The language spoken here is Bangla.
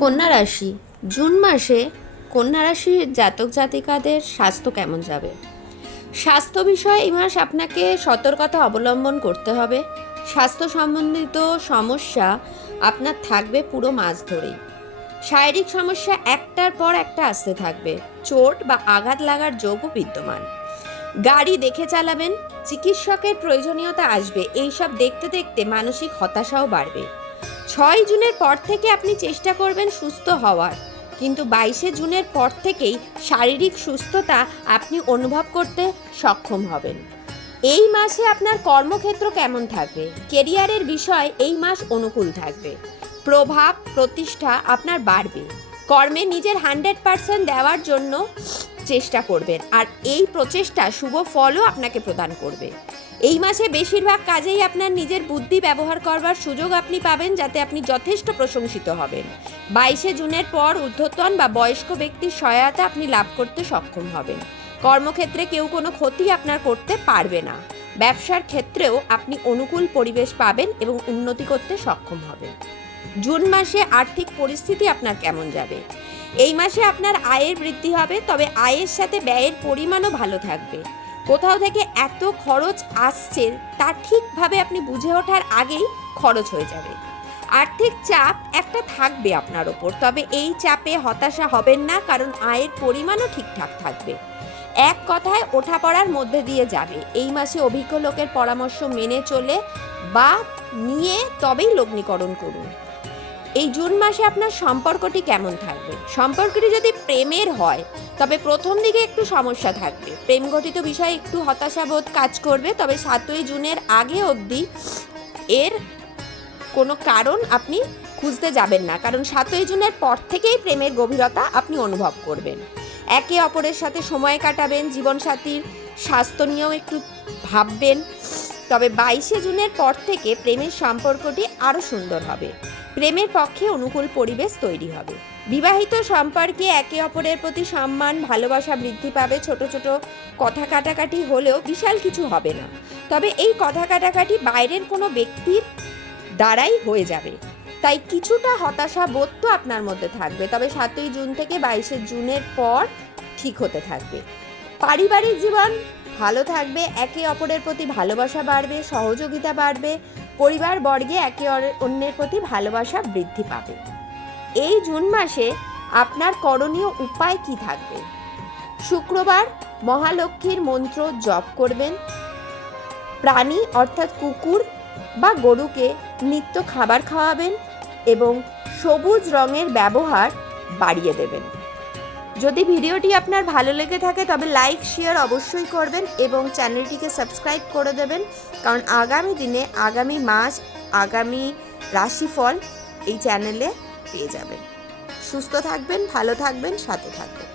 কন্যা রাশি, জুন মাসে কন্যা রাশির জাতক জাতিকাদের স্বাস্থ্য কেমন যাবে? স্বাস্থ্য বিষয়ে এই মাস আপনাকে সতর্কতা অবলম্বন করতে হবে। স্বাস্থ্য সম্বন্ধিত সমস্যা আপনার থাকবে পুরো মাস ধরেই। শারীরিক সমস্যা একটার পর একটা আসতে থাকবে। চোট বা আঘাত লাগার যোগও বিদ্যমান। গাড়ি দেখে চালাবেন, চিকিৎসকের প্রয়োজনীয়তা আসবে। এইসব দেখতে দেখতে মানসিক হতাশাও বাড়বে। 6 জুনের পর থেকে আপনি চেষ্টা করবেন সুস্থ হওয়ার, কিন্তু 22 জুনের পর থেকেই শারীরিক সুস্থতা আপনি অনুভব করতে সক্ষম হবেন। এই মাসে আপনার কর্মক্ষেত্র কেমন থাকবে? কেরিয়ারের বিষয় এই মাস অনুকূল থাকবে। প্রভাব প্রতিষ্ঠা আপনার বাড়বে। কর্মে নিজের 100% দেওয়ার জন্য চেষ্টা করবেন, আর এই প্রচেষ্টা শুভ ফলও আপনাকে প্রদান করবে। এই মাসে বেশিরভাগ কাজেই আপনার নিজের বুদ্ধি ব্যবহার করবার সুযোগ আপনি পাবেন, যাতে আপনি যথেষ্ট প্রশংসিত হবেন। 22 জুনের পর ঊর্ধ্বতন বা বয়স্ক ব্যক্তির সহায়তা আপনি লাভ করতে সক্ষম হবেন। কর্মক্ষেত্রে কেউ কোনো ক্ষতি আপনার করতে পারবে না। ব্যবসার ক্ষেত্রেও আপনি অনুকূল পরিবেশ পাবেন এবং উন্নতি করতে সক্ষম হবেন। জুন মাসে আর্থিক পরিস্থিতি আপনার কেমন যাবে? এই মাসে আপনার আয়ের বৃদ্ধি হবে, তবে আয়ের সাথে ব্যয়ের পরিমাণও ভালো থাকবে। কোথাও থেকে এত খরচ আসছে তা ঠিকভাবে আপনি বুঝে ওঠার আগেই খরচ হয়ে যাবে। আর্থিক চাপ একটা থাকবে আপনার ওপর, তবে এই চাপে হতাশা হবেন না, কারণ আয়ের পরিমাণও ঠিকঠাক থাকবে। এক কথায় ওঠাপড়ার মধ্যে দিয়ে যাবে। এই মাসে অভিজ্ঞ লোকের পরামর্শ মেনে চলে বা নিয়ে তবেই লগ্নিকরণ করুন। এই জুন মাসে আপনার সম্পর্কটি কেমন থাকবে? সম্পর্কটি যদি প্রেমের হয় তবে প্রথম দিকে একটু সমস্যা থাকবে। প্রেম ঘটিত বিষয়ে একটু হতাশাবোধ কাজ করবে, তবে 7 জুনের আগে অবধি এর কোনো কারণ আপনি খুঁজতে যাবেন না, কারণ 7 জুনের পর থেকেই প্রেমের গভীরতা আপনি অনুভব করবেন। একে অপরের সাথে সময় কাটাবেন। জীবনসাথীর স্বাস্থ্য নিয়েও একটু ভাববেন। তবে 22 জুনের পর থেকে প্রেমের সম্পর্কটি আরও সুন্দর হবে। প্রেমের পক্ষে অনুকূল পরিবেশ তৈরি হবে। বিবাহিত সম্পর্কে একে অপরের প্রতি সম্মান ভালোবাসা বৃদ্ধি পাবে। ছোট ছোট কথা কাটাকাটি হলেও বিশাল কিছু হবে না, তবে এই কথা কাটাকাটি বাইরের কোনো ব্যক্তির দ্বারাই হয়ে যাবে, তাই কিছুটা হতাশা বোধ তো আপনার মধ্যে থাকবে। তবে 7 জুন থেকে 22 জুনের পর ঠিক হতে থাকবে। পারিবারিক জীবন ভালো থাকবে। একে অপরের প্রতি ভালোবাসা বাড়বে, সহযোগিতা বাড়বে। পরিবার বর্গে একে অন্যের প্রতি ভালোবাসা বৃদ্ধি পাবে। এই জুন মাসে আপনার করণীয় উপায় কি থাকবে? শুক্রবার মহালক্ষ্মীর মন্ত্র জপ করবেন। প্রাণী অর্থাৎ কুকুর বা গরুকে নিত্য খাবার খাওয়াবেন এবং সবুজ রঙের ব্যবহার বাড়িয়ে দেবেন। যদি ভিডিওটি আপনার ভালো লেগে থাকে তবে লাইক শেয়ার অবশ্যই করবেন এবং চ্যানেলটিকে সাবস্ক্রাইব করে দেবেন, কারণ আগামী দিনে আগামী মাস আগামী রাশিফল এই চ্যানেলে পেয়ে যাবেন। সুস্থ থাকবেন, ভালো থাকবেন, সাথে থাকবেন।